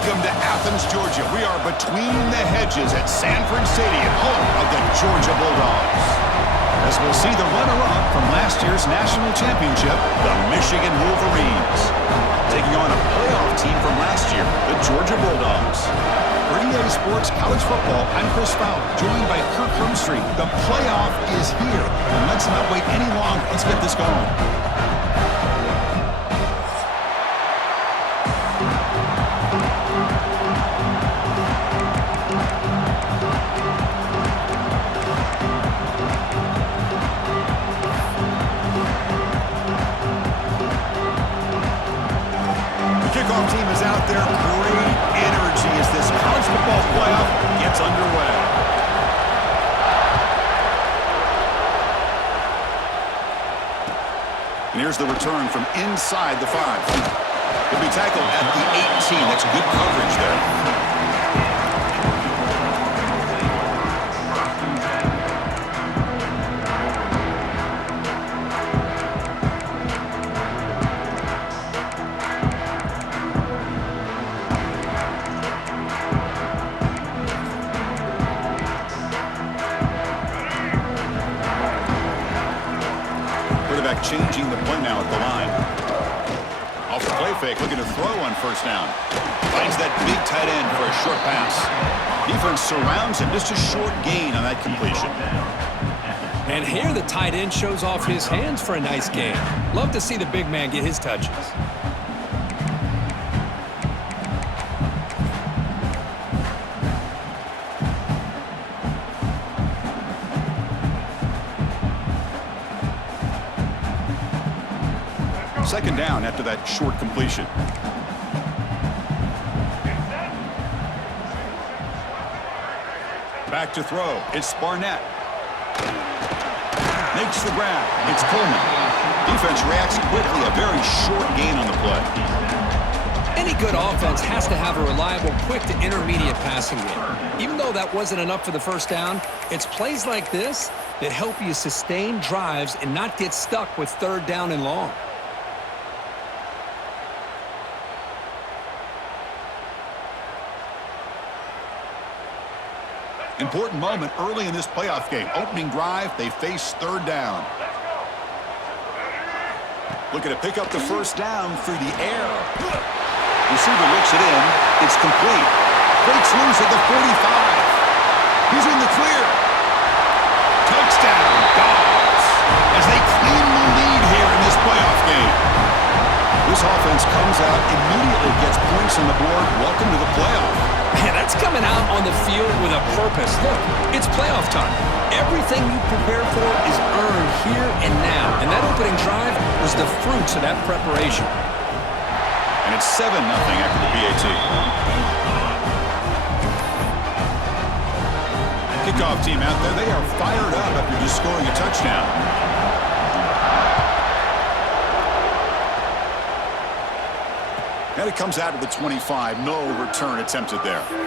Welcome to Athens, Georgia. We are between the hedges at Sanford Stadium, home of the Georgia Bulldogs. As we'll see the runner-up from last year's national championship, the Michigan Wolverines, taking on a playoff team from last year, the Georgia Bulldogs. For EA Sports College Football, I'm Chris Fowler, joined by Kirk Hermstreet. The playoff is here, and let's not wait any longer. Let's get this going. Kickoff team is out there. Great energy as this college football playoff gets underway. And here's the return from inside the 5. He'll be tackled at the 18. That's good coverage there. Changing the play now at the line. Off the play fake, looking to throw on first down. Finds that big tight end for a short pass. Defense surrounds him, just a short gain on that completion. And here the tight end shows off his hands for a nice gain. Love to see the big man get his touches. Second down after that short completion. Back to throw. It's Barnett. Makes the grab. It's Coleman. Defense reacts quickly. A very short gain on the play. Any good offense has to have a reliable, quick to intermediate passing game. Even though that wasn't enough for the first down, it's plays like this that help you sustain drives and not get stuck with third down and long. Important moment early in this playoff game. Opening drive, they face third down. Looking to pick up the first down through the air. Receiver looks it in. It's complete. Breaks loose at the 45. He's in the clear. Touchdown, Dogs, as they claim the lead here in this playoff game. This offense comes out, immediately gets points on the board. Welcome to the playoff. Man, that's coming out on the field with a purpose. Look, it's playoff time. Everything you prepare for is earned here and now. And that opening drive was the fruits of that preparation. And it's 7-0 after the PAT. Kickoff team out there, they are fired up after just scoring a touchdown. And it comes out of the 25. No return attempted there. They'll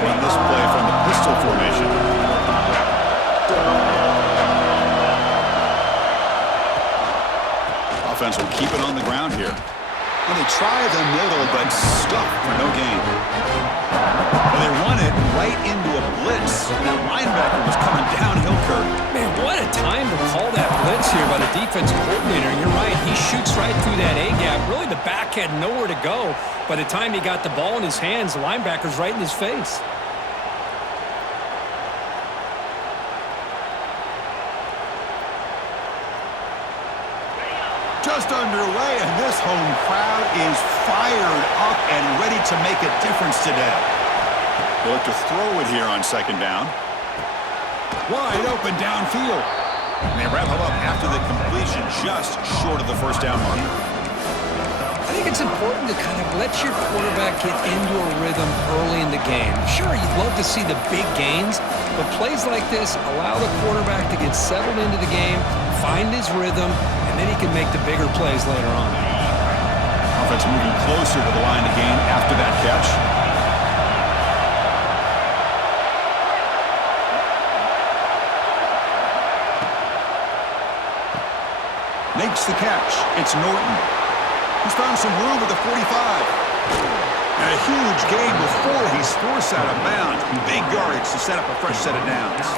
run this play from the pistol formation. Offense will keep it on the ground here. And they try the middle, but stuck for no gain. And they run it right into a blitz. That linebacker was coming downhill, Kirk. Man, what a time to call that blitz here by the defensive coordinator. You're right, he shoots right through that A-gap. Really, the back had nowhere to go. By the time he got the ball in his hands, the linebacker's right in his face. Just underway, and this home crowd is fired up and ready to make a difference today. They'll look to throw it here on second down. Wide open downfield. And they wrap him up after the completion, just short of the first down marker. I think it's important to kind of let your quarterback get into a rhythm early in the game. Sure, you'd love to see the big gains, but plays like this allow the quarterback to get settled into the game, find his rhythm, and then he can make the bigger plays later on. Offense moving closer to the line of gain after that catch. makes the catch. It's Norton. He's found some room at the 45. And a huge gain before he's forced out of bounds. Big yardage to set up a fresh set of downs.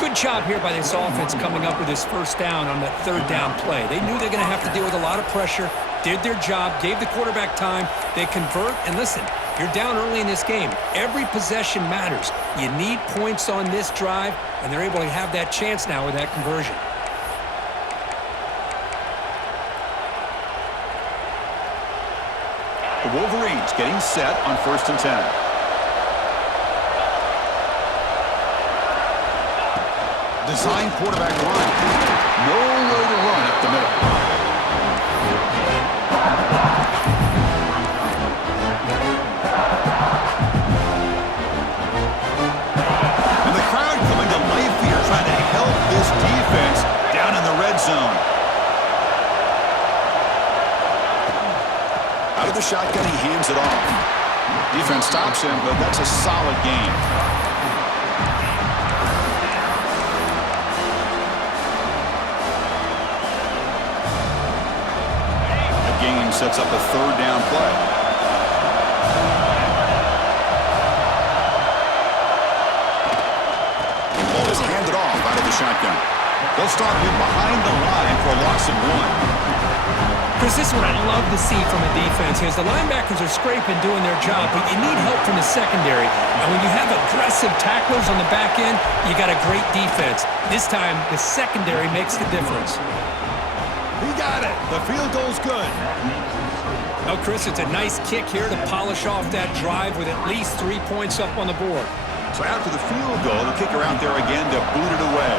Good job here by this offense coming up with his first down on that third down play. They knew they're going to have to deal with a lot of pressure, did their job, gave the quarterback time. They convert, and listen, you're down early in this game. Every possession matters. You need points on this drive, and they're able to have that chance now with that conversion. The Wolverines getting set on 1st and 10. Design quarterback run. No way to run up the middle. And the crowd coming to life here, trying to help this defense down in the red zone. Out of the shotgun, he hands it off. Defense stops him, but that's a solid gain. Sets up a third down play. The ball is handed off out of the shotgun. They'll start him behind the line for a loss of 1. Chris, this is what I love to see from a defense is the linebackers are scraping, doing their job, but you need help from the secondary. And when you have aggressive tacklers on the back end, you got a great defense. This time, the secondary makes the difference. He got it. The field goal's good. Oh, Chris, it's a nice kick here to polish off that drive with at least 3 points up on the board. So after the field goal, the kicker out there again to boot it away.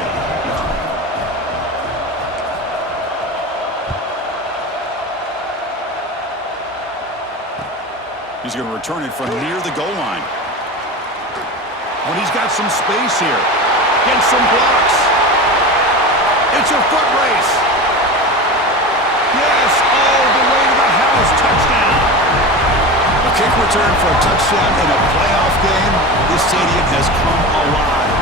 He's going to return it from near the goal line. When he's got some space here. Gets some blocks. It's a foot race. Yes, all the way to the house. Touchdown. A kick return for a touchdown in a playoff game. This stadium has come alive.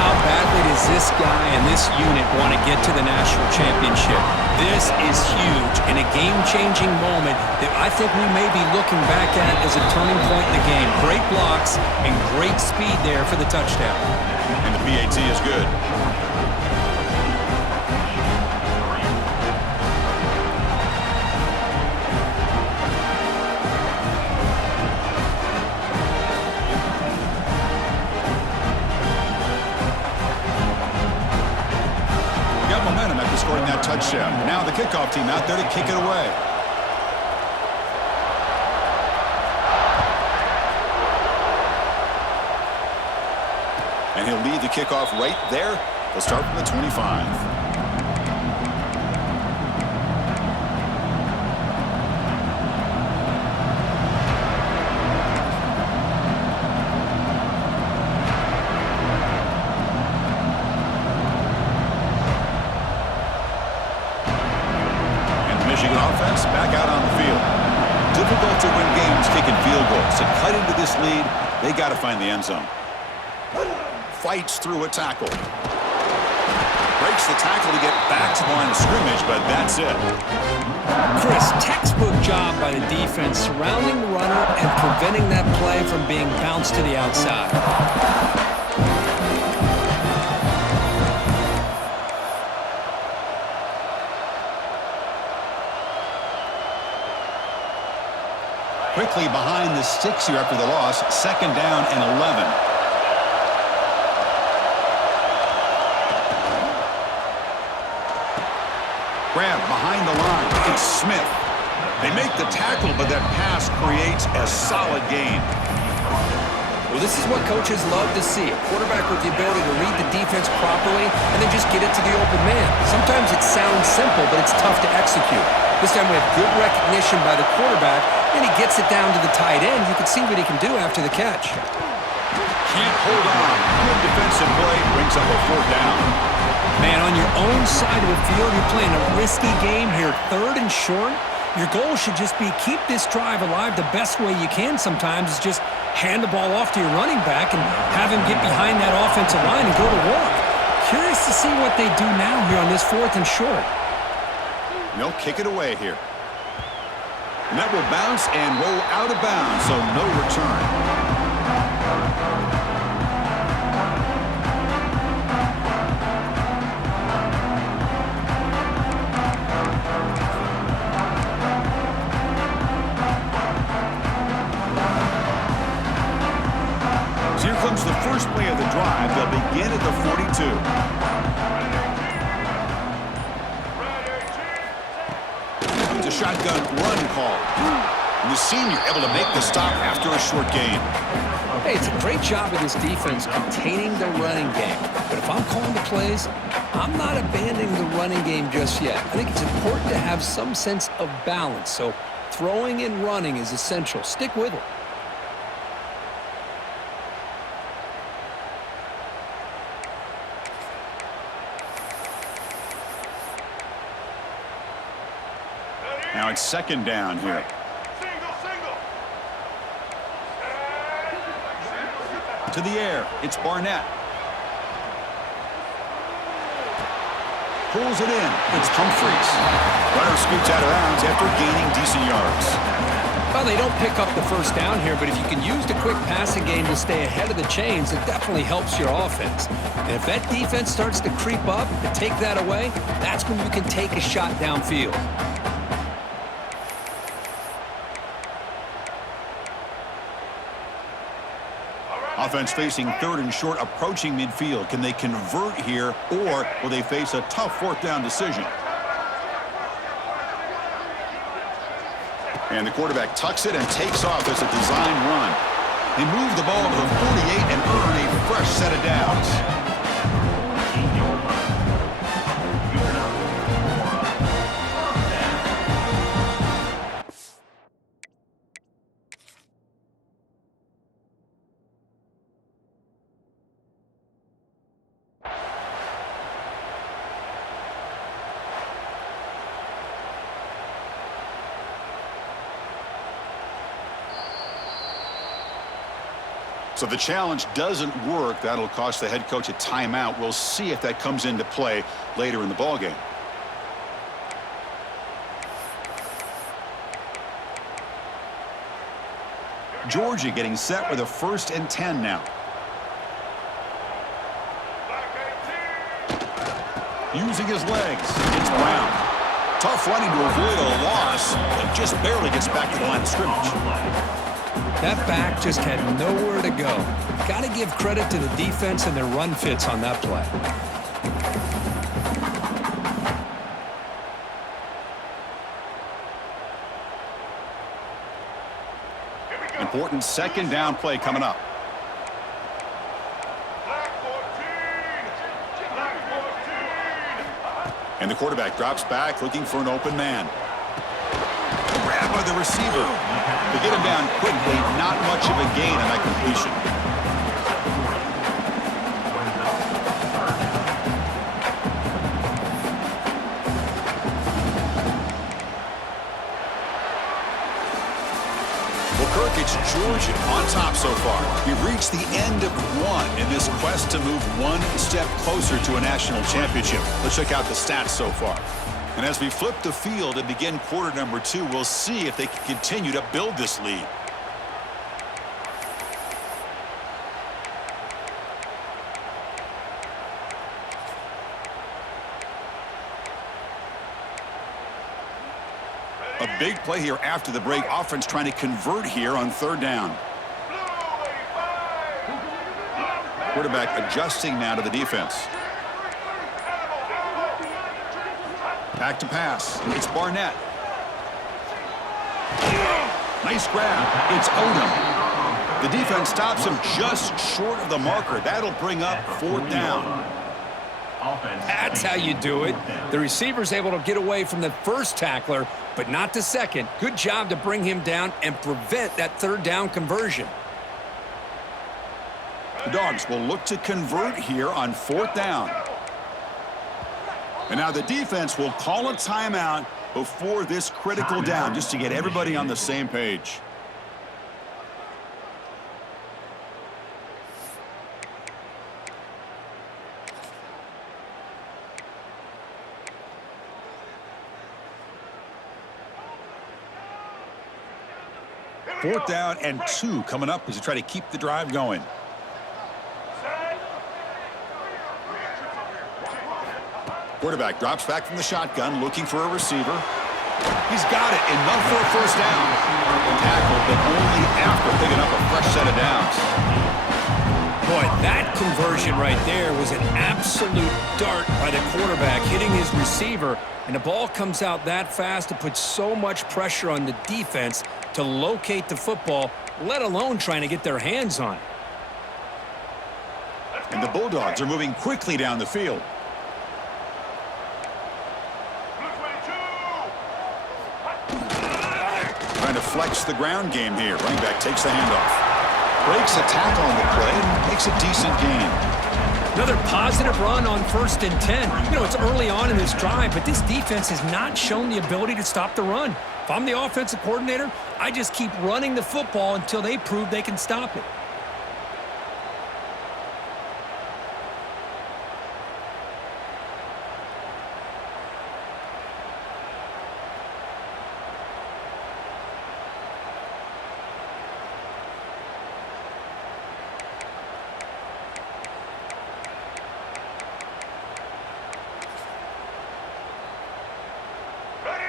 How badly does this guy and this unit want to get to the national championship? This is huge and a game-changing moment that I think we may be looking back at as a turning point in the game. Great blocks and great speed there for the touchdown. And the PAT is good. Scoring that touchdown. Now the kickoff team out there to kick it away. And he'll lead the kickoff right there. They'll start from the 25. Michigan offense back out on the field. Difficult to win games kicking field goals. To cut into this lead, they got to find the end zone. Fights through a tackle. Breaks the tackle to get back to the line of scrimmage, but that's it. Chris, textbook job by the defense surrounding the runner and preventing that play from being bounced to the outside. Quickly behind the sticks here after the loss. 2nd down and 11. Grab behind the line. It's Smith. They make the tackle, but that pass creates a solid gain. Well, this is what coaches love to see. A quarterback with the ability to read the defense properly and then just get it to the open man. Sometimes it sounds simple, but it's tough to execute. This time we have good recognition by the quarterback, and he gets it down to the tight end. You can see what he can do after the catch. Can't hold on. Good defensive play. Brings up a 4th down. Man, on your own side of the field, you're playing a risky game here. 3rd and short. Your goal should just be keep this drive alive the best way you can sometimes is just hand the ball off to your running back and have him get behind that offensive line and go to work. Curious to see what they do now here on this 4th and short. They'll kick it away here. And that will bounce and roll out of bounds, so no return. So here comes the first play of the drive. They'll begin at the 42. A shotgun run call. And the senior able to make the stop after a short gain. Hey, it's a great job of this defense containing the running game. But if I'm calling the plays, I'm not abandoning the running game just yet. I think it's important to have some sense of balance. So throwing and running is essential. Stick with it. Now it's second down here. To the air, it's Barnett. Pulls it in, it's Humphries. Runner scoots out of bounds after gaining decent yards. Well, they don't pick up the first down here, but if you can use the quick passing game to stay ahead of the chains, it definitely helps your offense. And if that defense starts to creep up and take that away, that's when you can take a shot downfield. Offense facing third and short, approaching midfield. Can they convert here, or will they face a tough fourth down decision? And the quarterback tucks it and takes off as a design run. They move the ball to the 48 and earn a fresh set of downs. So the challenge doesn't work. That'll cost the head coach a timeout. We'll see if that comes into play later in the ballgame. Georgia getting set with a 1st and 10 now. Using his legs, it's Brown. Tough running to avoid a loss, but just barely gets back to the line of scrimmage. That back just had nowhere to go. Got to give credit to the defense and their run fits on that play. Important second down play coming up. And the quarterback drops back looking for an open man. Grabbed by the receiver. To get him down quickly, not much of a gain on that completion. Well, Kirk, it's Georgia on top so far. We've reached the end of one in this quest to move one step closer to a national championship. Let's check out the stats so far. And as we flip the field and begin quarter number 2, we'll see if they can continue to build this lead. A big play here after the break. Offense trying to convert here on 3rd down. Quarterback adjusting now to the defense. Back to pass. It's Barnett. Nice grab. It's Odom. The defense stops him just short of the marker. That'll bring up 4th down. That's how you do it. The receiver's able to get away from the first tackler, but not the second. Good job to bring him down and prevent that 3rd down conversion. The Dogs will look to convert here on 4th down. And now the defense will call a timeout before this critical down, just to get everybody on the same page. 4th down and 2 coming up as they try to keep the drive going. Quarterback drops back from the shotgun, looking for a receiver. He's got it, enough for a first down. Tackle, but only after picking up a fresh set of downs. Boy, that conversion right there was an absolute dart by the quarterback, hitting his receiver, and the ball comes out that fast. It puts so much pressure on the defense to locate the football, let alone trying to get their hands on it. And the Bulldogs are moving quickly down the field. Trying to flex the ground game here. Running back takes the handoff. Breaks a tackle on the play and makes a decent gain. Another positive run on 1st and 10. You know, it's early on in this drive, but this defense has not shown the ability to stop the run. If I'm the offensive coordinator, I just keep running the football until they prove they can stop it.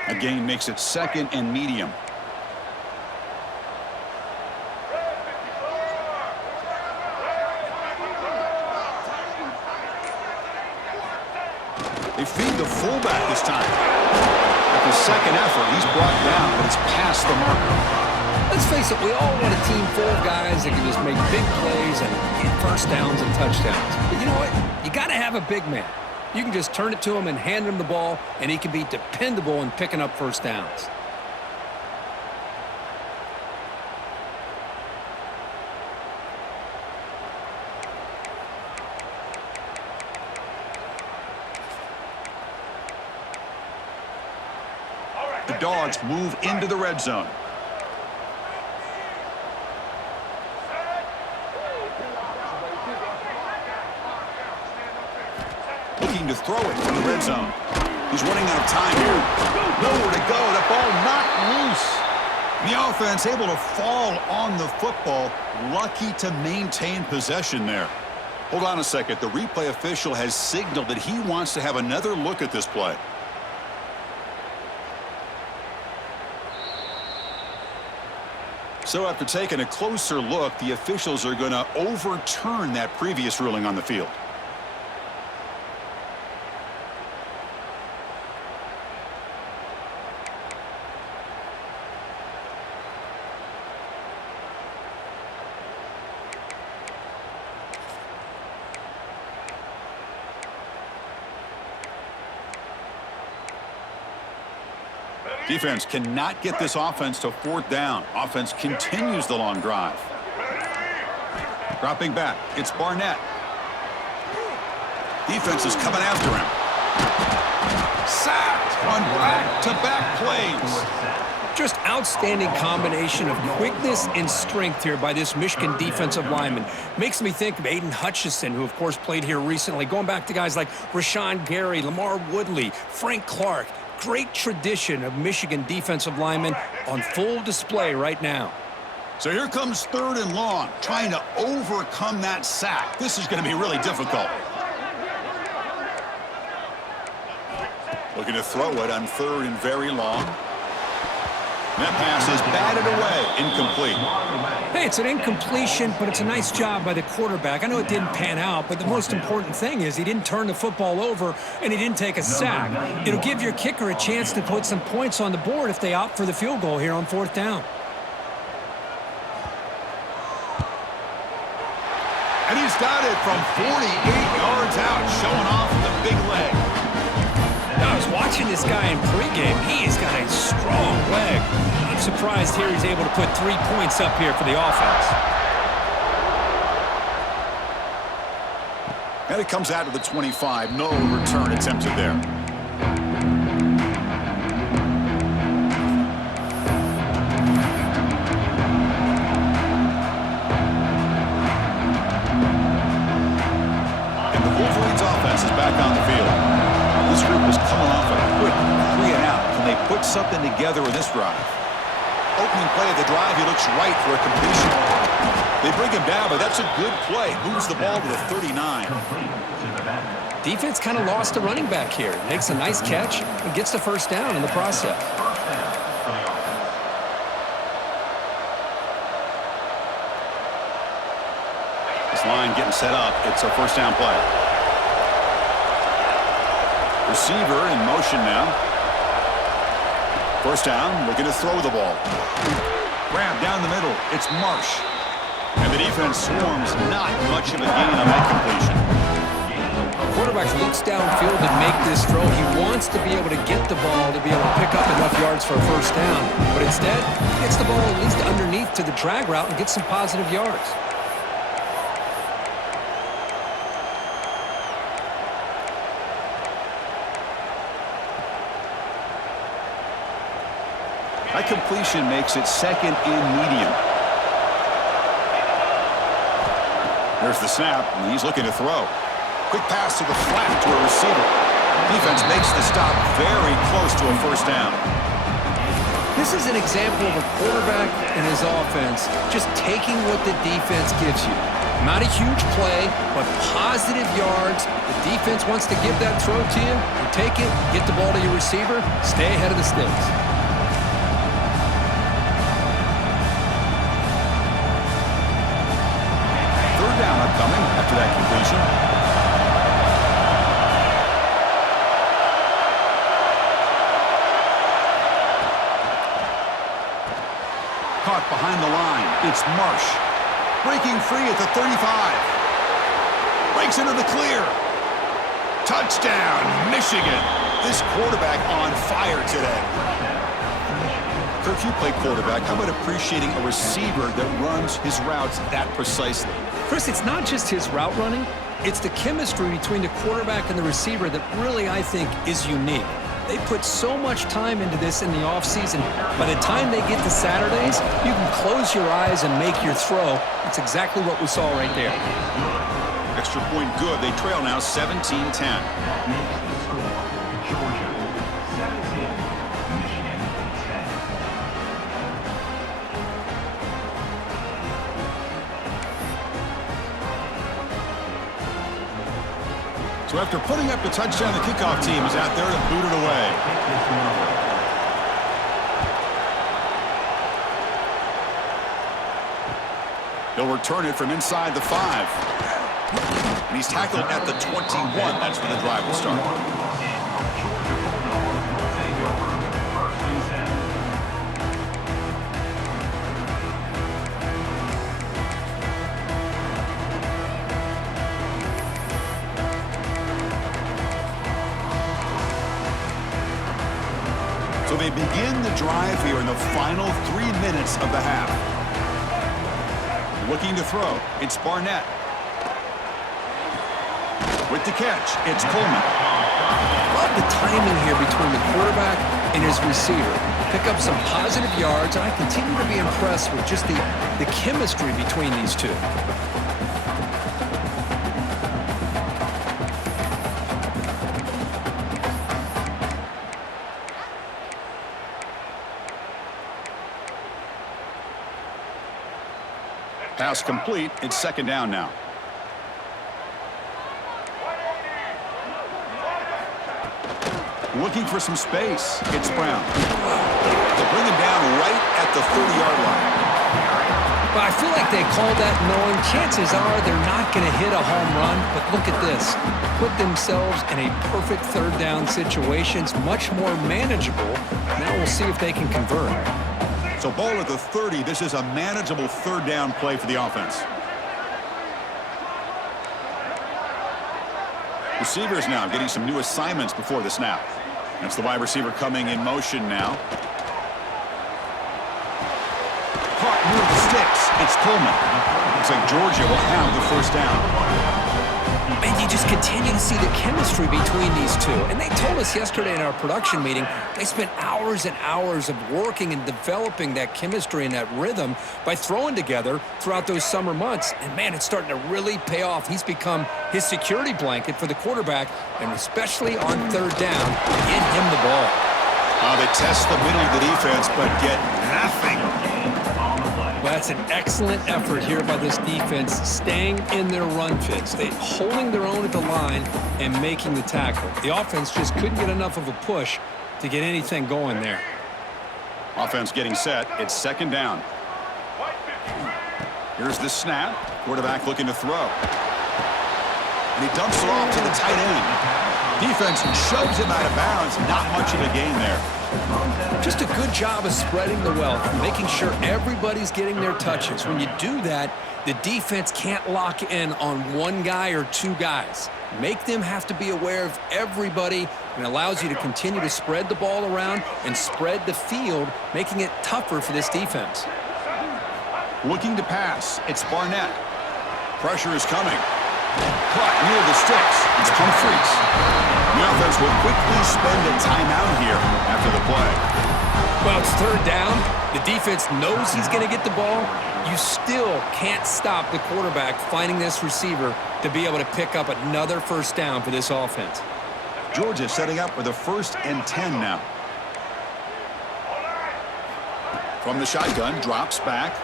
A gain makes it 2nd and medium. They feed the fullback this time. At the second effort, he's brought down, but it's past the marker. Let's face it, we all want a team full of guys that can just make big plays and get first downs and touchdowns. But you know what? You got to have a big man. You can just turn it to him and hand him the ball, and he can be dependable in picking up first downs. The Dogs move into the red zone. Looking to throw it from the red zone. He's running out of time here. Nowhere to go. That ball knocked loose. The offense able to fall on the football. Lucky to maintain possession there. Hold on a second. The replay official has signaled that he wants to have another look at this play. So after taking a closer look, the officials are going to overturn that previous ruling on the field. Defense cannot get this offense to 4th down. Offense continues the long drive. Dropping back, it's Barnett. Defense is coming after him. Sacked on back-to-back plays. Just outstanding combination of quickness and strength here by this Michigan defensive lineman. Makes me think of Aiden Hutchinson, who of course played here recently, going back to guys like Rashawn Gary, Lamar Woodley, Frank Clark. Great tradition of Michigan defensive linemen on full display right now. So here comes 3rd and long, trying to overcome that sack. This is going to be really difficult. Looking to throw it on 3rd and very long. That pass is batted away, incomplete. Hey, it's an incompletion, but it's a nice job by the quarterback. I know it didn't pan out, but the most important thing is he didn't turn the football over and he didn't take a sack. It'll give your kicker a chance to put some points on the board if they opt for the field goal here on 4th down. And he's got it from 48 yards out, showing off the big leg. Now, I was watching this guy in pregame. He has got a strong leg. I'm surprised here he's able to put 3 points up here for the offense. And it comes out to the 25. No return attempted there. And the Wolverines offense is back on the field. This group is coming off a quick 3-and-out. Can they put something together in this drive? opening play of the drive, he looks right for a completion. They bring him down, but that's a good play. Moves the ball to the 39. Defense kind of lost a running back here. Makes a nice catch and gets the first down in the process. This line getting set up. It's a first down play. Receiver in motion now. First down, looking to throw the ball. Grab down the middle. It's Marsh. And the defense swarms. Not much of a gain on that completion. Quarterback looks downfield to make this throw. He wants to be able to get the ball to be able to pick up enough yards for a first down. But instead, he gets the ball at least underneath to the drag route and gets some positive yards. That completion makes it second and medium. There's the snap, and he's looking to throw. Quick pass to the flat to a receiver. Defense makes the stop very close to a first down. This is an example of a quarterback and his offense just taking what the defense gives you. Not a huge play, but positive yards. The defense wants to give that throw to you. You take it, get the ball to your receiver, stay ahead of the sticks. Third down upcoming after that completion. Caught behind the line. It's Marsh. Breaking free at the 35. Breaks into the clear. Touchdown, Michigan. This quarterback on fire today. Kirk, you play quarterback. How about appreciating a receiver that runs his routes that precisely? Chris, it's not just his route running. It's the chemistry between the quarterback and the receiver that really, I think, is unique. They put so much time into this in the offseason. By the time they get to Saturdays, you can close your eyes and make your throw. That's exactly what we saw right there. Extra point good. They trail now 17-10. So after putting up the touchdown, the kickoff team is out there to boot it away. They'll return it from inside the 5. And he's tackled at the 21. That's where the drive will start. So they begin the drive here in the final 3 minutes of the half. Looking to throw. It's Barnett. With the catch, it's Coleman. Love the timing here between the quarterback and his receiver. Pick up some positive yards, and I continue to be impressed with just the chemistry between these two. Pass complete. It's second down now. Looking for some space. It's Brown. They bring him down right at the 30-yard line. But I feel like they called that knowing chances are they're not going to hit a home run. But look at this. Put themselves in a perfect third down situation. It's much more manageable. Now we'll see if they can convert. So ball at the 30. This is a manageable third down play for the offense. Receivers now getting some new assignments before the snap. That's the wide receiver coming in motion now. Caught near the sticks. It's Coleman. Looks like Georgia will have the first down. And you just continue to see the chemistry between these two. And they told us yesterday in our production meeting, they spent hours and hours of working and developing that chemistry and that rhythm by throwing together throughout those summer months. And, man, it's starting to really pay off. He's become his security blanket for the quarterback, and especially on third down, get him the ball. They test the middle of the defense, but get nothing. Well, that's an excellent effort here by this defense, staying in their run fits. They holding their own at the line and making the tackle. The offense just couldn't get enough of a push to get anything going there. Offense getting set. It's second down. Here's the snap. Quarterback looking to throw. And he dumps it off to the tight end. Defense shoves him out of bounds. Not much of a gain there. Just a good job of spreading the wealth, making sure everybody's getting their touches. When you do that, the defense can't lock in on one guy or two guys. Make them have to be aware of everybody, and allows you to continue to spread the ball around and spread the field, making it tougher for this defense. Looking to pass. It's Barnett. Pressure is coming. Caught near the sticks. It's Humphries. The offense will quickly spend a timeout here after the play. Well, it's third down. The defense knows he's going to get the ball. You still can't stop the quarterback finding this receiver to be able to pick up another first down for this offense. Georgia setting up with a 1st and 10 now. From the shotgun, drops back.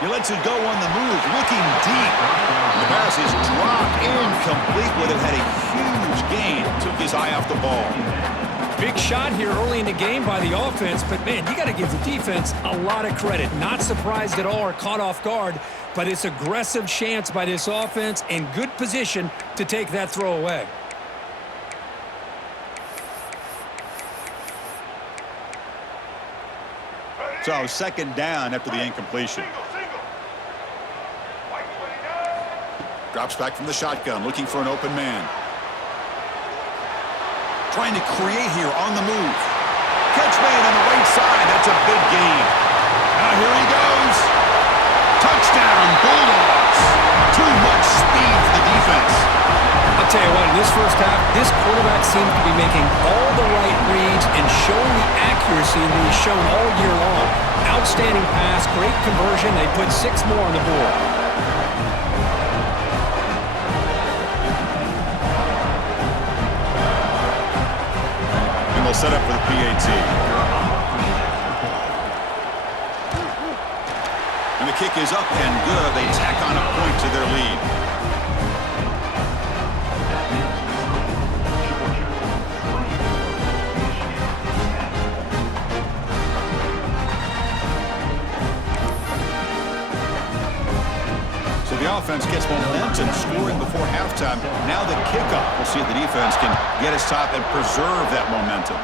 He lets it go on the move, looking deep. The pass is dropped incomplete. Would have had a huge gain. Took his eye off the ball. Big shot here early in the game by the offense, but man, you got to give the defense a lot of credit. Not surprised at all or caught off guard, but it's aggressive chance by this offense and good position to take that throw away. So second down after the incompletion. Drops back from the shotgun, looking for an open man. Trying to create here on the move. Catch made on the right side. That's a big gain. Now here he goes. Touchdown, Bulldogs. Too much speed for the defense. I'll tell you what, in this first half, this quarterback seems to be making all the right reads and showing the accuracy that he's shown all year long. Outstanding pass, great conversion. They put 6 more on the board. Set up for the PAT. And the kick is up and good. They tack on a point to their lead. So the offense gets momentum, scoring before halftime. Now the kickoff. We'll see if the defense can get his top and preserve that momentum.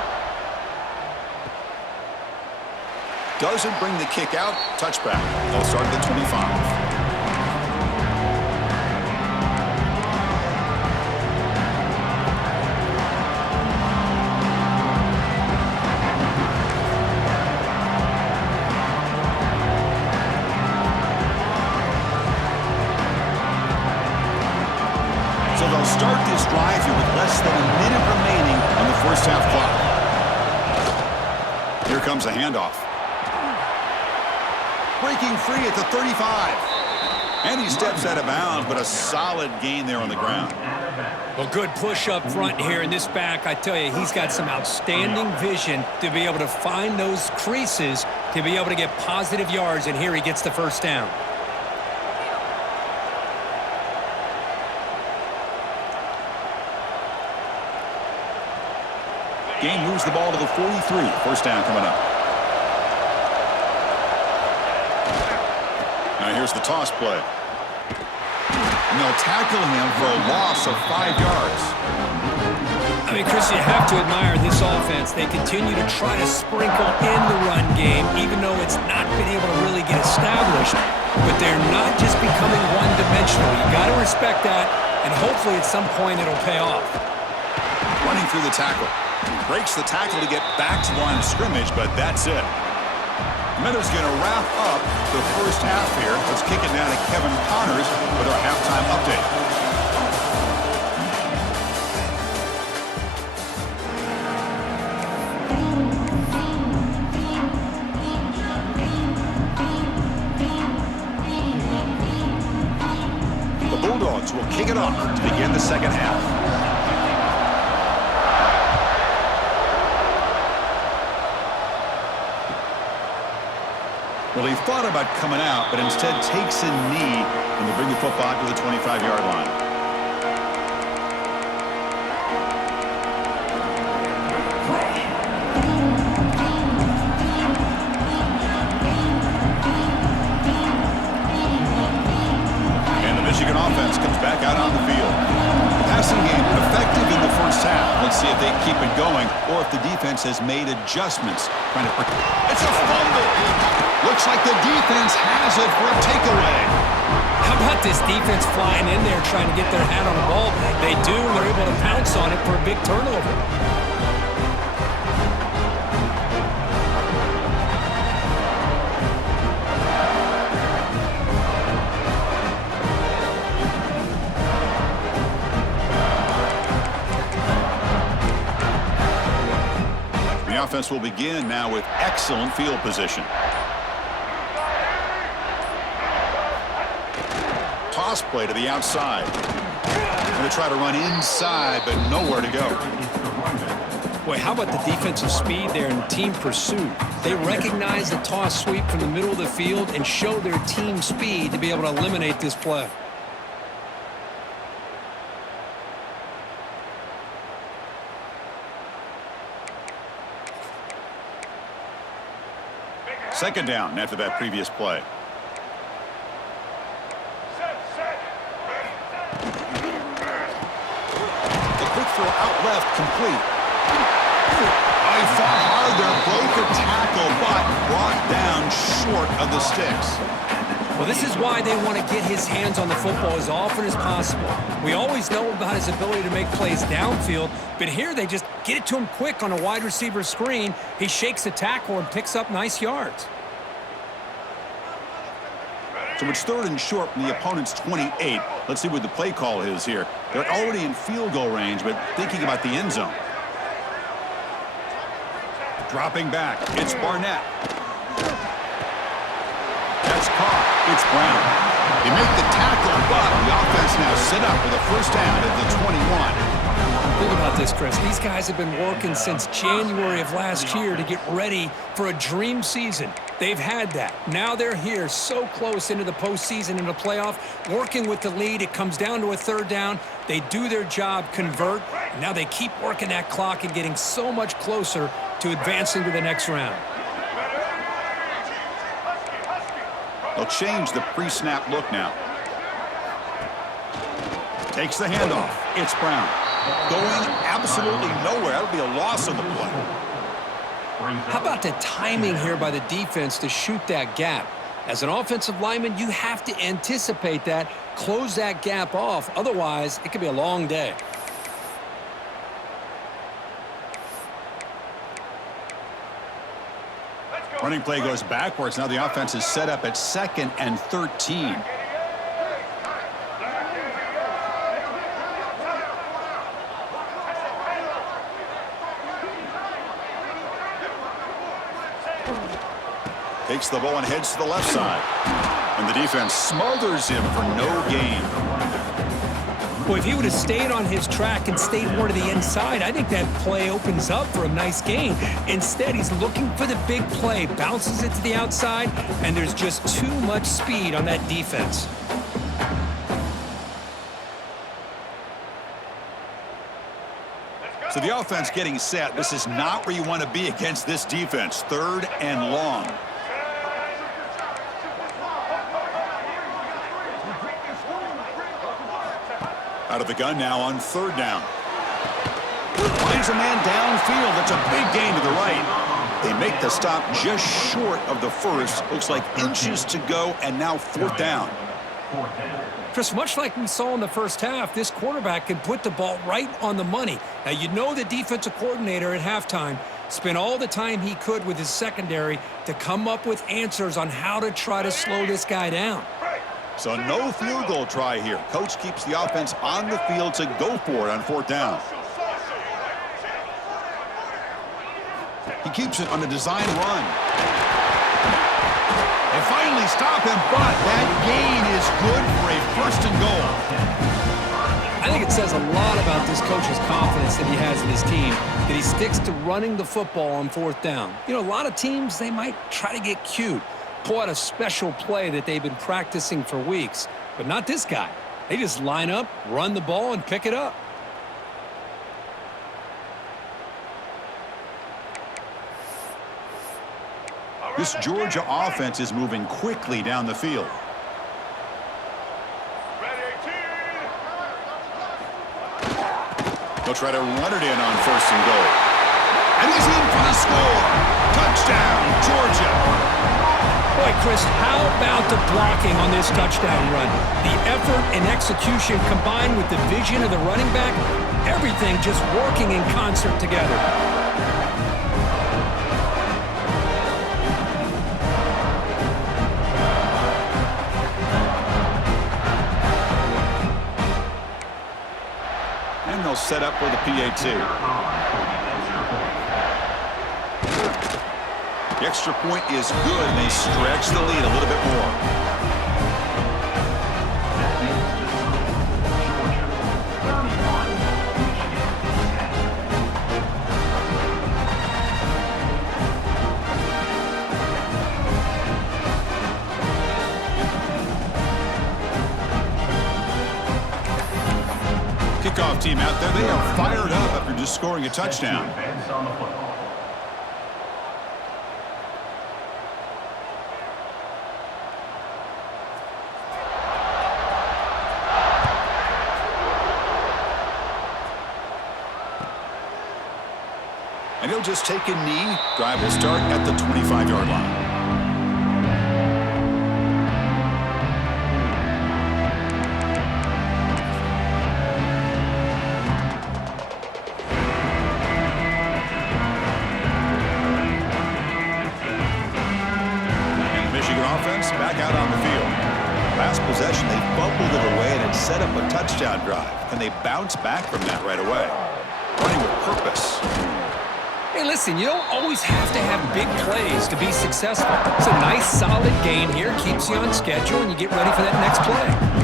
Doesn't bring the kick out. Touchback. They'll start at the 25. So they'll start this drive here with less than a minute remaining on the first half clock. Here comes a handoff. Breaking free at the 35. And he steps out of bounds, but a solid gain there on the ground. Well, good push up front here in this back. I tell you, he's got some outstanding vision to be able to find those creases to be able to get positive yards, and here he gets the first down. Game moves the ball to the 43. First down coming up. Now here's the toss play. And they'll tackle him for a loss of 5 yards. I mean, Chris, you have to admire this offense. They continue to try to sprinkle in the run game, even though it's not been able to really get established. But they're not just becoming one-dimensional. You got to respect that, and hopefully at some point it'll pay off. Running through the tackle. Breaks the tackle to get back to the line of scrimmage, but that's it. Meadows going to wrap up the first half here. Let's kick it down to Kevin Connors with our halftime update. The Bulldogs will kick it off to begin the second half. Well, he thought about coming out, but instead takes a knee and will bring the football to the 25-yard line. And the Michigan offense comes back out on the field. Passing game effective in the first half. Let's see if they keep it going or if the defense has made adjustments. It's a fumble. Looks like the defense has it for a takeaway. How about this defense flying in there trying to get their hat on the ball? They do. They're able to pounce on it for a big turnover. The offense will begin now with excellent field position. Toss play to the outside. Going to try to run inside, but nowhere to go. Boy, how about the defensive speed there and team pursuit? They recognize the toss sweep from the middle of the field and show their team speed to be able to eliminate this play. Second down after that previous play. The quick throw out left, complete. He fought hard there, broke a tackle, but brought down short of the sticks. Well, this is why they want to get his hands on the football as often as possible. We always know about his ability to make plays downfield, but here they just get it to him quick on a wide receiver screen. He shakes the tackle and picks up nice yards. So it's third and short from the opponent's 28. Let's see what the play call is here. They're already in field goal range, but thinking about the end zone. Dropping back, it's Barnett. That's caught. It's Brown. They make the tackle, but the offense now set up with a first down at the 21. Think about this, Chris. These guys have been working since January of last year to get ready for a dream season. They've had that. Now they're here so close into the postseason and the playoff, working with the lead. It comes down to a third down. They do their job, convert, and now they keep working that clock and getting so much closer to advancing to the next round. They'll change the pre-snap look now. Takes the handoff. It's Brown. Going absolutely nowhere. That'll be a loss on the play. How about the timing here by the defense to shoot that gap? As an offensive lineman, you have to anticipate that, close that gap off. Otherwise, it could be a long day. Running play goes backwards. Now the offense is set up at 2nd and 13. Takes the ball and heads to the left side. And the defense smothers him for no gain. Well, if he would have stayed on his track and stayed more to the inside, I think that play opens up for a nice gain. Instead, he's looking for the big play, bounces it to the outside, and there's just too much speed on that defense. So the offense getting set. This is not where you want to be against this defense. 3rd and long. Out of the gun now on 3rd down. Finds a man downfield. That's a big gain to the right. They make the stop just short of the first. Looks like inches to go, and now 4th down. Chris, much like we saw in the first half, this quarterback can put the ball right on the money. Now, you know the defensive coordinator at halftime spent all the time he could with his secondary to come up with answers on how to try to slow this guy down. So no field goal try here. Coach keeps the offense on the field to go for it on 4th down. He keeps it on the design run. They finally stop him, but that gain is good for a 1st and goal. I think it says a lot about this coach's confidence that he has in his team, that he sticks to running the football on 4th down. You know, a lot of teams, they might try to get cute. pull out a special play that they've been practicing for weeks. But not this guy. They just line up, run the ball, and pick it up. This Georgia offense is moving quickly down the field. They'll try to run it in on 1st and goal. And he's in for the score. Touchdown, Georgia. Boy, Chris, how about the blocking on this touchdown run? The effort and execution combined with the vision of the running back, everything just working in concert together. And they'll set up for the PAT. The extra point is good, and they stretch the lead a little bit more. Kickoff team out there. They are fired up after just scoring a touchdown. And he'll just take a knee. Drive will start at the 25-yard line. Offense back out on the field. Last possession, they fumbled it away and had set up a touchdown drive. And they bounce back from that right away. Running with purpose. Hey, listen, you don't always have to have big plays to be successful. It's a nice, solid game here. Keeps you on schedule, and you get ready for that next play.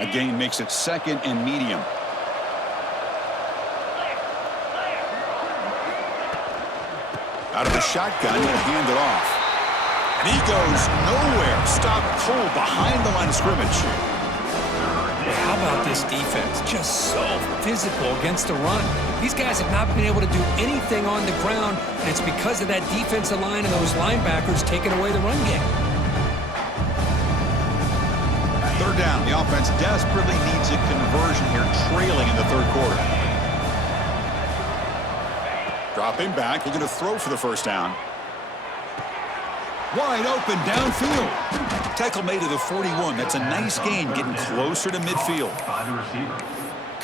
A gain makes it 2nd and medium. Out of the shotgun, he'll hand it off. And he goes nowhere. Stopped cold behind the line of scrimmage. Well, how about this defense? Just so physical against the run. These guys have not been able to do anything on the ground, and it's because of that defensive line and those linebackers taking away the run game. 3rd down. The offense desperately needs a conversion here, trailing in the 3rd quarter. Dropping back, looking to throw for the 1st down. Wide open downfield. Tackle made to the 41. That's a nice gain, getting closer to midfield.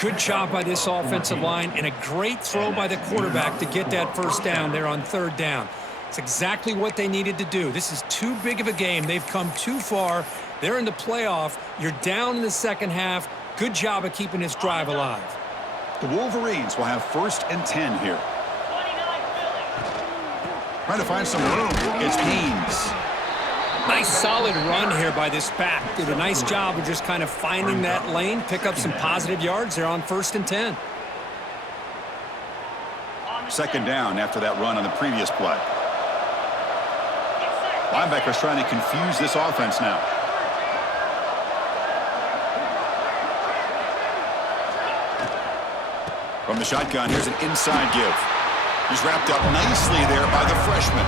Good job by this offensive line, and a great throw by the quarterback to get that 1st down there on 3rd down. It's exactly what they needed to do. This is too big of a game. They've come too far. They're in the playoff. You're down in the 2nd half. Good job of keeping this drive alive. The Wolverines will have 1st and 10 here. Trying to find some room. It's Haynes. Nice solid run here by this back. Did a nice job of just kind of finding that lane, pick up some positive yards there on 1st and 10. 2nd down after that run on the previous play. Linebackers trying to confuse this offense now. From the shotgun, here's an inside give. He's wrapped up nicely there by the freshman.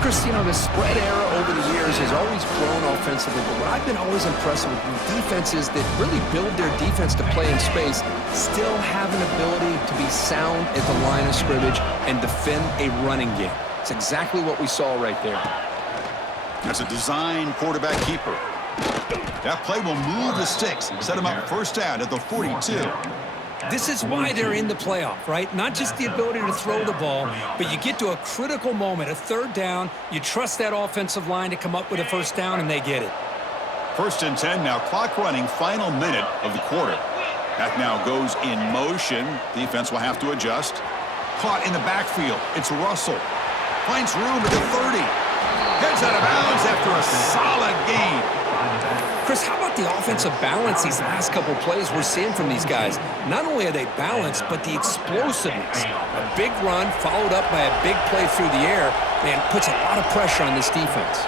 Chris, you know, the spread era over the years has always grown offensively, but what I've been always impressed with defenses that really build their defense to play in space still have an ability to be sound at the line of scrimmage and defend a running game. It's exactly what we saw right there. That's a design quarterback keeper. That play will move the sticks, set him up 1st down at the 42. This is why they're in the playoff, right? Not just the ability to throw the ball, but you get to a critical moment, a 3rd down, you trust that offensive line to come up with a 1st down, and they get it. 1st and 10 now, clock running, final minute of the quarter. That now goes in motion. Defense will have to adjust. Caught in the backfield. It's Russell. Finds room at the 30. Heads out of bounds after a solid gain. Chris, how about the offensive balance these last couple plays we're seeing from these guys? Not only are they balanced, but the explosiveness. A big run followed up by a big play through the air, man, puts a lot of pressure on this defense.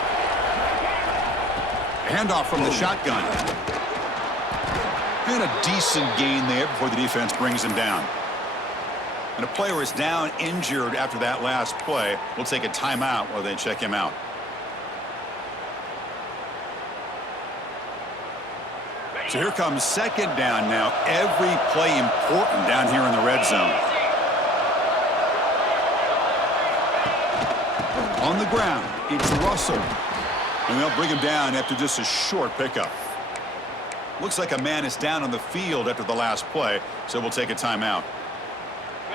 Handoff from the shotgun. And a decent gain there before the defense brings him down. And a player is down injured after that last play. We'll take a timeout while they check him out. So here comes second down now. Every play important down here in the red zone. On the ground, it's Russell. And they'll bring him down after just a short pickup. Looks like a man is down on the field after the last play, so we'll take a timeout.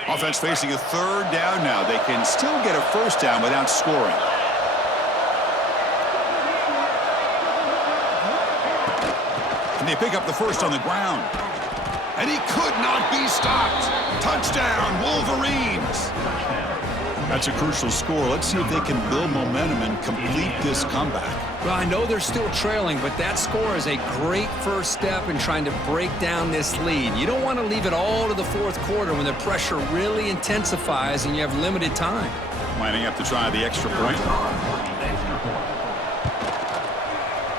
Offense facing a third down now. They can still get a first down without scoring. And they pick up the first on the ground. And he could not be stopped. Touchdown, Wolverines. That's a crucial score. Let's see if they can build momentum and complete this comeback. Well, I know they're still trailing, but that score is a great first step in trying to break down this lead. You don't want to leave it all to the fourth quarter when the pressure really intensifies and you have limited time. Lining up to try the extra point.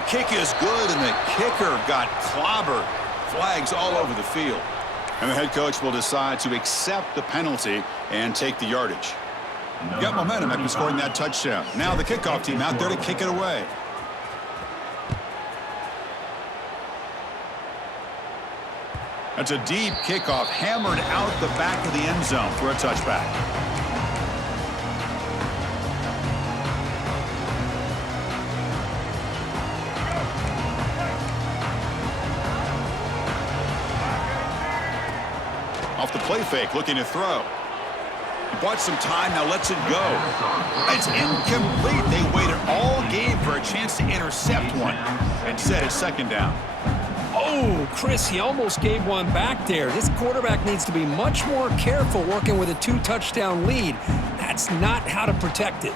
Kick is good, and the kicker got clobbered. Flags all over the field. And the head coach will decide to accept the penalty and take the yardage. Got momentum after scoring that touchdown. Now the kickoff team out there to kick it away. That's a deep kickoff, hammered out the back of the end zone for a touchback. Off the play fake, looking to throw. He bought some time, now lets it go. It's incomplete. They waited all game for a chance to intercept one. Instead, it's second down. Oh, Chris, he almost gave one back there. This quarterback needs to be much more careful working with a 2-touchdown lead. That's not how to protect it.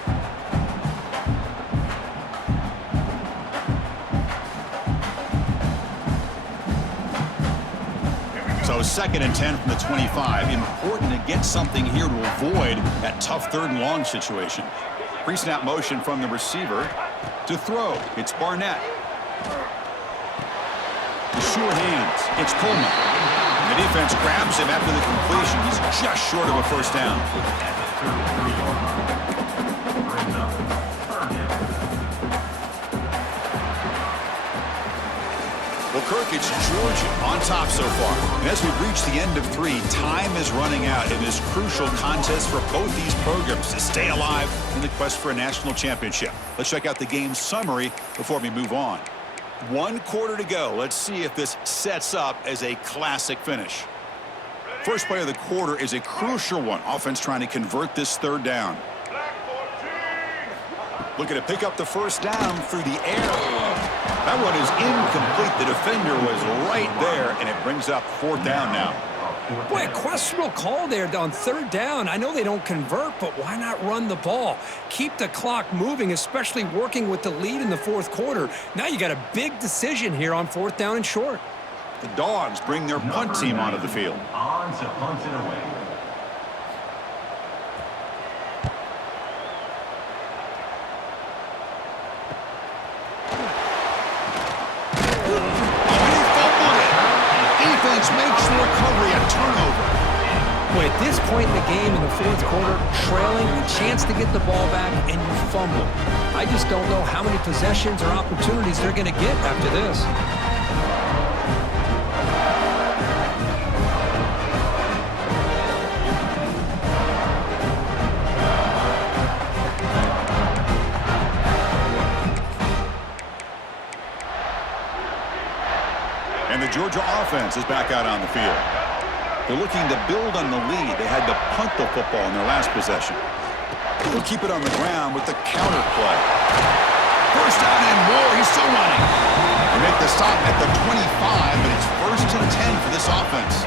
So second and 10 from the 25. Important to get something here to avoid that tough third and long situation. Pre-snap motion from the receiver to throw. It's Barnett. The sure hands. It's Coleman. The defense grabs him after the completion. He's just short of a first down. Well, Kirk, it's Georgia on top so far. And as we reach the end of 3, time is running out in this crucial contest for both these programs to stay alive in the quest for a national championship. Let's check out the game summary before we move on. 1 quarter to go. Let's see if this sets up as a classic finish. First play of the quarter is a crucial one. Offense trying to convert this third down. Looking to pick up the first down through the air. That one is incomplete. The defender was right there, and it brings up fourth down now. Boy, a questionable call there on third down. I know they don't convert, but why not run the ball? Keep the clock moving, especially working with the lead in the fourth quarter. Now you got a big decision here on fourth down and short. The Dogs bring their punt team onto the field. On to punt it away. Makes the recovery a turnover. Well, at this point in the game in the fourth quarter, trailing, a chance to get the ball back, and you fumble. I just don't know how many possessions or opportunities they're going to get after this. And the Georgia offense is back out on the field. They're looking to build on the lead. They had to punt the football in their last possession. They'll keep it on the ground with the counter play. First down and more. He's still running. They make the stop at the 25, but it's 1st and 10 for this offense.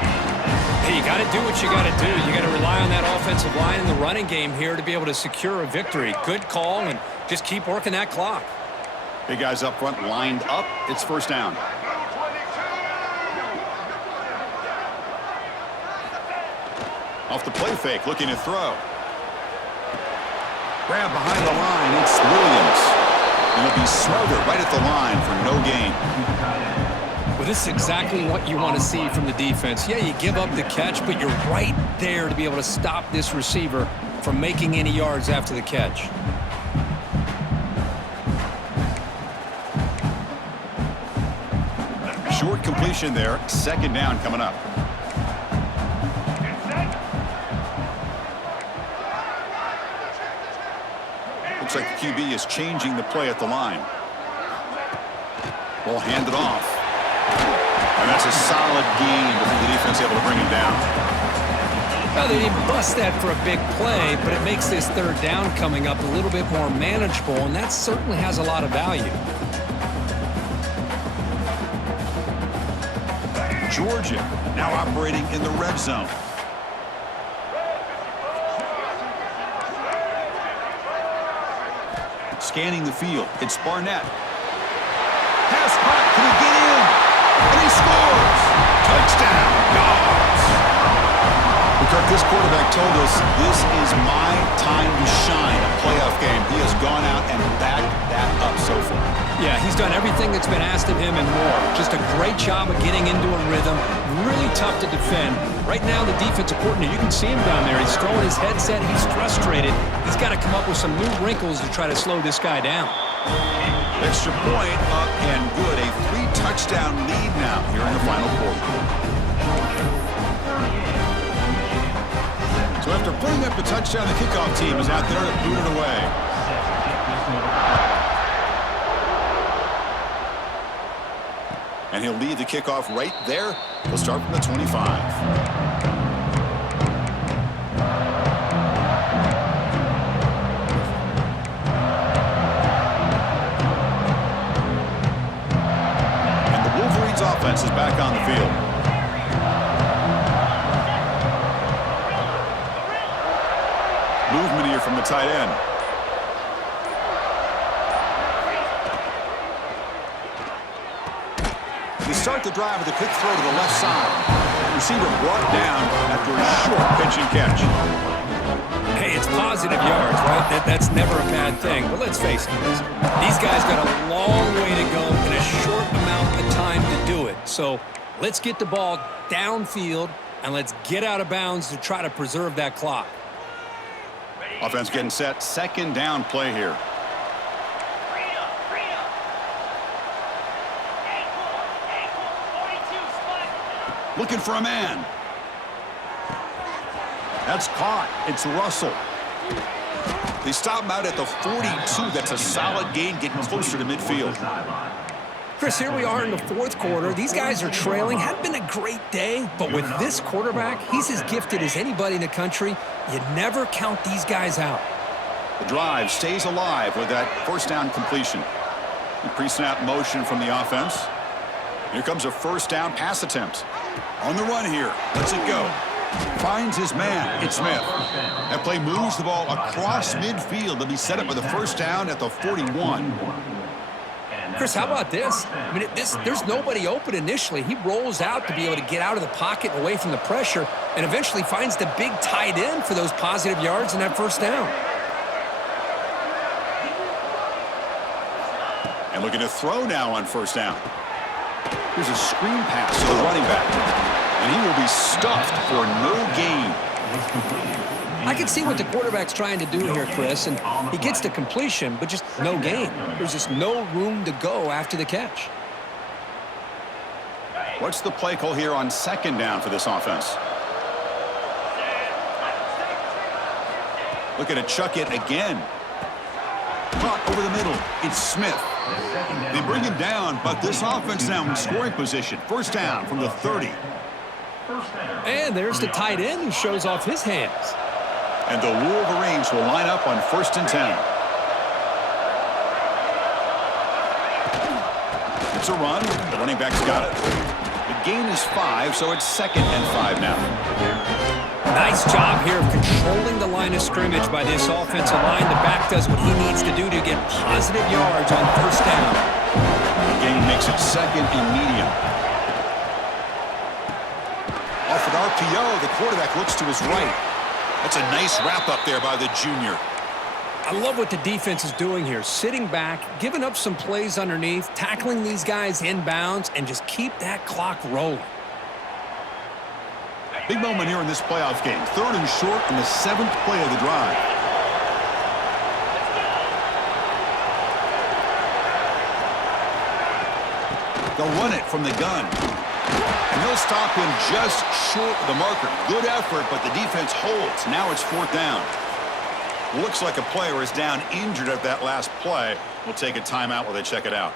Hey, you got to do what you got to do. You got to rely on that offense offensive line in the running game here to be able to secure a victory. Good call, and just keep working that clock. Big guys up front lined up. It's first down. Off the play fake, looking to throw. Grab behind the line, it's Williams. And he'll be smothered right at the line for no gain. Well, this is exactly what you want to see from the defense. Yeah, you give up the catch, but you're right there to be able to stop this receiver from making any yards after the catch. Short completion there. Second down coming up. Looks like the QB is changing the play at the line. Ball handed off. And that's a solid gain before the defense able to bring him down. Well, they didn't bust that for a big play, but it makes this third down coming up a little bit more manageable, and that certainly has a lot of value. Georgia now operating in the red zone. Scanning the field. It's Barnett. Pass caught. Can he get in? And he scores! Touchdown, Dogs! Because this quarterback told us this is my time to shine, a playoff game. He has gone out and backed that up so far. Yeah, he's done everything that's been asked of him and more. Just a great job of getting into a rhythm. Really tough to defend. Right now, the defensive coordinator, you can see him down there. He's throwing his headset. He's frustrated. He's got to come up with some new wrinkles to try to slow this guy down. Extra point up and good. A 3-touchdown lead now here in the final quarter. So after putting up the touchdown, the kickoff team is out there to boot it away. And he'll lead the kickoff right there. He'll start from the 25. Offense is back on the field. Movement here from the tight end. They start the drive with a quick throw to the left side. Receiver brought down after a short pitch and catch. Hey, it's positive yards, right? That's never a bad thing. But let's face it, these guys got a long way to go in a short amount of time to do it. So let's get the ball downfield and let's get out of bounds to try to preserve that clock. Offense getting set. Second down play here. Looking for a man. That's caught. It's Russell. They stop him out at the 42. That's a solid gain, getting closer to midfield. Chris, here we are in the fourth quarter. These guys are trailing. Hadn't been a great day, but with this quarterback, he's as gifted as anybody in the country. You never count these guys out. The drive stays alive with that first down completion. The pre-snap motion from the offense. Here comes a first down pass attempt. On the run here. Lets it go. Finds his man. It's Smith. That play moves the ball across midfield to be set up with a first down at the 41. Chris, how about this? I mean, there's nobody open initially. He rolls out to be able to get out of the pocket and away from the pressure and eventually finds the big tight end for those positive yards in that first down. And looking to throw now on first down. Here's a screen pass to the running back. And he will be stuffed for no gain. I can see what the quarterback's trying to do here, Chris, and he gets the completion, but just no gain. There's just no room to go after the catch. What's the play call here on second down for this offense? Looking to chuck it again. Caught over the middle. It's Smith. They bring him down, but this offense now in scoring position. First down from the 30. And there's the tight end who shows off his hands. And the Wolverines will line up on 1st and 10. It's a run. The running back's got it. The gain is 5, so it's 2nd and 5 now. Nice job here of controlling the line of scrimmage by this offensive line. The back does what he needs to do to get positive yards on first down. The gain makes it second and medium. Off an RPO, the quarterback looks to his right. That's a nice wrap up there by the junior. I love what the defense is doing here. Sitting back, giving up some plays underneath, tackling these guys inbounds, and just keep that clock rolling. Big moment here in this playoff game. 3rd and short in the 7th play of the drive. They'll run it from the gun. And they'll stop him just short of the marker. Good effort, but the defense holds. Now it's 4th down. Looks like a player is down injured at that last play. We'll take a timeout while they check it out.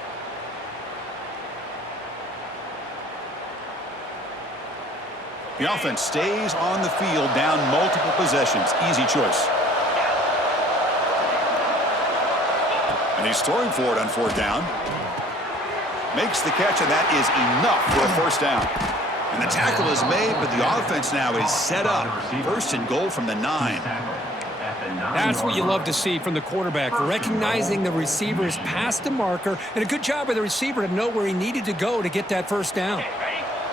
The offense stays on the field, down multiple possessions. Easy choice. And he's throwing for it on 4th down. Makes the catch, and that is enough for a 1st down. And the tackle is made, but the offense now is set up. 1st and goal from the 9. That's what you love to see from the quarterback, recognizing the receiver is past the marker, and a good job by the receiver to know where he needed to go to get that 1st down.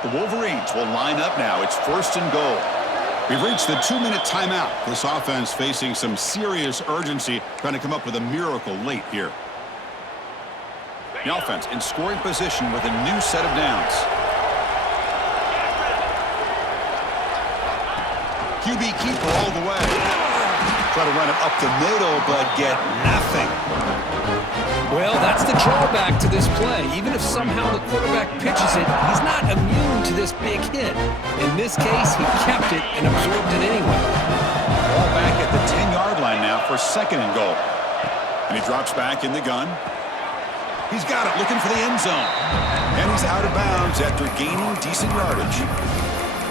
The Wolverines will line up now. It's 1st and goal. We've reached the 2-minute timeout. This offense facing some serious urgency, trying to come up with a miracle late here. The offense in scoring position with a new set of downs. QB keeper all the way. Try to run it up the middle, but get nothing. Well, that's the drawback to this play. Even if somehow the quarterback pitches it, he's not immune to this big hit. In this case, he kept it and absorbed it anyway. Ball back at the 10-yard line now for 2nd and goal. And he drops back in the gun. He's got it, looking for the end zone. And he's out of bounds after gaining decent yardage.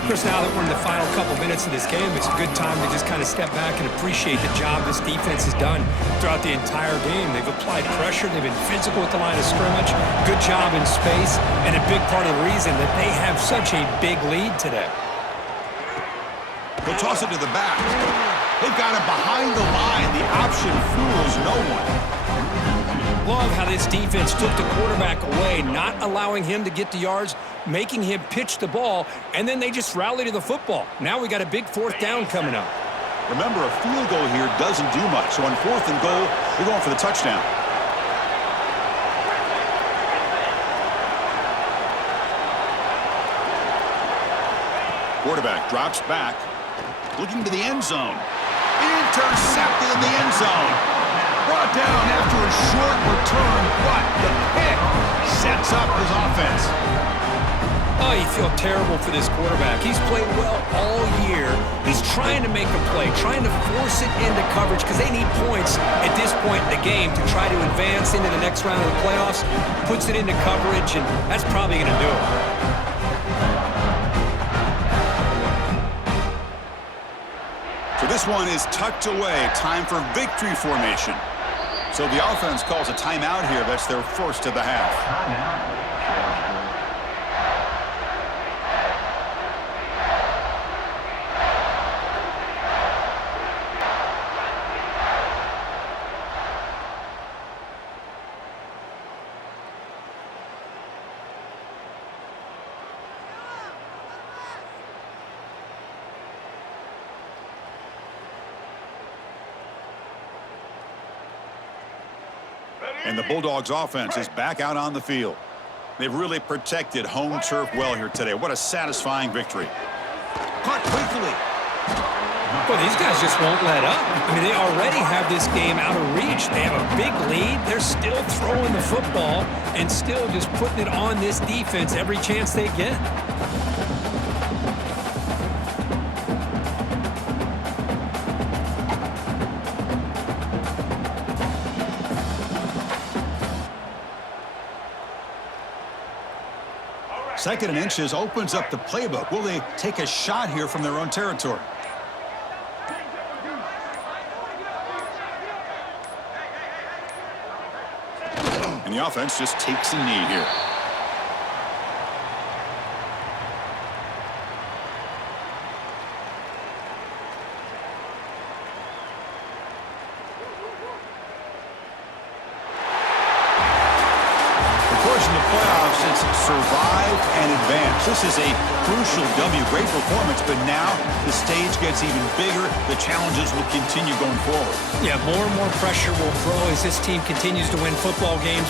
Chris, now that we're in the final couple minutes of this game, it's a good time to just kind of step back and appreciate the job this defense has done throughout the entire game. They've applied pressure. They've been physical at the line of scrimmage. Good job in space, and a big part of the reason that they have such a big lead today. He'll toss it to the back. They've got him behind the line. The option fools no one. Love how this defense took the quarterback away, not allowing him to get the yards, making him pitch the ball, and then they just rally to the football. Now we got a big 4th down coming up. Remember, a field goal here doesn't do much. So on 4th and goal, they're going for the touchdown. Quarterback drops back, looking to the end zone. Intercepted in the end zone. Brought down after a short return, but the pick sets up his offense. Oh, you feel terrible for this quarterback. He's played well all year. He's trying to make a play, trying to force it into coverage because they need points at this point in the game to try to advance into the next round of the playoffs. Puts it into coverage, and that's probably going to do it. So this one is tucked away. Time for victory formation. So the offense calls a timeout here. That's their 1st of the half. And the Bulldogs offense is back out on the field. They've really protected home turf well here today. What a satisfying victory. Caught quickly. Well, these guys just won't let up. I mean, they already have this game out of reach. They have a big lead. They're still throwing the football and still just putting it on this defense every chance they get. Second and inches opens up the playbook. Will they take a shot here from their own territory? And the offense just takes a knee here. playoffs, it's survive and advance. This is a crucial W. Great performance, but now the stage gets even bigger. The challenges will continue going forward. Yeah, more and more pressure will grow as this team continues to win football games.